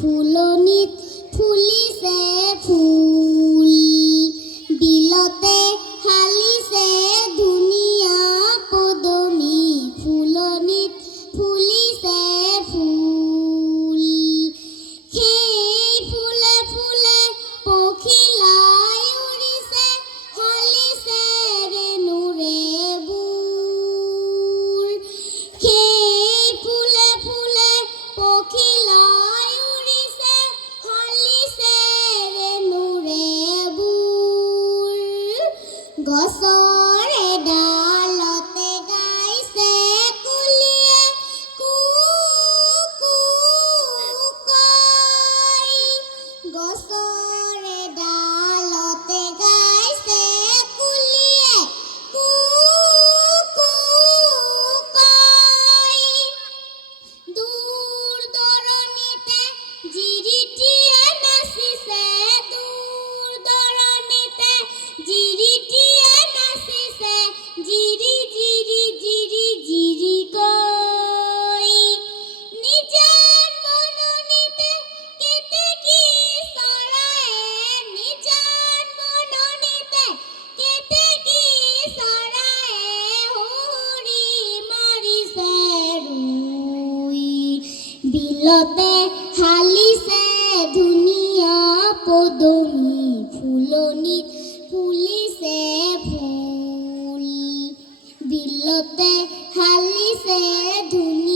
ফুলনিত ফুলিছে ফুল, বিলতে হালিছে ধুনীয়া পদুমী, ফুলনিত ফুলিছে ফুল। সেই ফুলে ফুলে পখিলাই উৰিছে, হালিছে ৰেণুৰে বুৰ। সেই ফুলে ফুলে পখিলাই উৰিছে, হালিছে ৰেণুৰে বুৰ। গছৰে ডালতে গাইছে কুলিয়ে কু কু কৈ, গছৰে ডালতে গাইছে কুলিয়ে কু কু কৈ। দূৰ দৰণিতে জিৰিটিয়ে নাচিছে, দূৰ দৰণিতে জিৰিটিয়ে নাচিছে, জিৰি জিৰি জিৰি জিৰিকৈ। নিজান বননিতে কেতেকী চৰায়ে, নিজান বননিতে কেতেকী চৰায়ে হুৰি মাৰিছে ৰুই। বিলতে হালিছে ধুনীয়া পদুমী, ফুলনিত ফুলিছে ফুল, বিলতে হালিছে ধুনীয়া